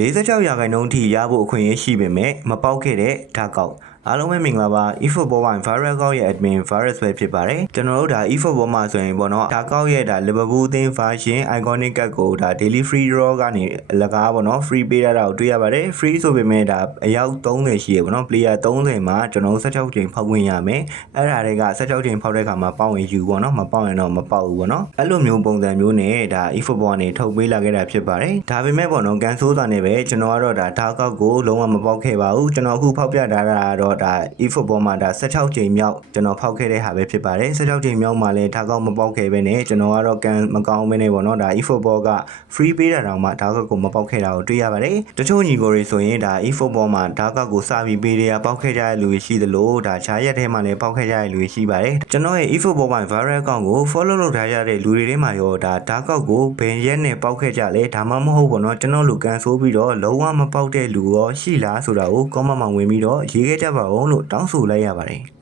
46ရာခိုင်နှုန်းထိရဖို့အခွင့်အရေးရှိပေမဲ့မပေါက်ခဲ့တဲ့ဓာတ်ကောက်အားလုံးပဲမင်္ဂလာပါ eFootball မှာ viral ကောက်ရဲ့ admin virus ပဲဖြစ်ပါတယ်ကျွန်တော်တို့ဒါ eFootball မှာဆိုရင်ပေါ့နော်ဓာတ်ကောက်ရဲ့ဒါ Liverpool အသင်း version iconic card ကိုဒါ daily free draw ကနေလကားပေါ့နော် free ပေးရတာကိုတွေ့ရပါတယ် free ဆိုပေမဲ့ဒါအယောက်30ရှိရပေါ့နော် player 30မှာကျွန်တော်16ချိန်ဖောက်ခွင့်ရမယ်အဲ့ဒါတွေက16ချိန်ဖောက်တဲ့အခါမှာပေါက်ရင်ယူပေါ့နော်မပေါက်ရင်တော့မပေါက်ဘူးပေါ့နော်အဲ့လိုမျိုးပုံစံမျိုးနဲ့ဒါ eFootball ကနေထုတ်ပေးလာခဲ့တာဖြစ်ပါတယ်ဒါပေမဲ့ပေါ့နော်ကန်ဆိုးတာနဲ့ပဲကျွန်တော်ကတော့ဒါဓာတ်ကောက်ကိုလုံးဝမပေါက်ခဲ့ပါဘူးကျွန်တော်အခုဖောက်ပြထားတာကတော့ဒါ eFootball မှာဒါ16ချိန်မြောက်ကျွန်တော်ဖောက်ခဲ့တဲ့ဟာပဲဖြစ်ပါတယ်16ချိန်မြောက်မှာလည်းဓာတ်ကောက်မပေါက်ခဲ့ပဲနဲ့ကျွန်တော်ကတော့ကန်မကောင်းပဲနဲ့ပေါ့နော်ဒါ eFootball က free ပေးတာတောင်မှဓာတ်ကောက်ကိုမပေါက်ခဲ့တာကိုတွေ့ရပါတယ်တချို့ညီကိုတွေဆိုရင်ဒါ eFootball မှာဓာတ်ကောက်ကိုစပြီးပေးတယ်ပေါက်ခဲ့ကြတဲ့လူတွေရှိသလိုဒါခြားရက်ထဲမှာလည်းပေါက်ခဲ့ကြတဲ့လူတွေရှိပါတယ်ကျွန်တော်ရဲ့ eFootball မှာ viral account ကို follow လုပ်ထားကြတဲ့လူတွေထဲမှာရောဒါဓာတ်ကောက်ကိုဘယ်ရက်နဲ့ပေါက်ခဲ့ကြလဲဒါမှမဟုတ်ပေါ့နော်ကျွန်တော်လူကန်ဆိုးပြီးတော့လုံးဝမပေါက်တဲ့လူရောရှိလားဆိုတာကို comment မှာဝင်ပြီးတော့ရေးခဲ့ကြပါဦးလို့တောင်းဆိုလိုက်ရပါတယ်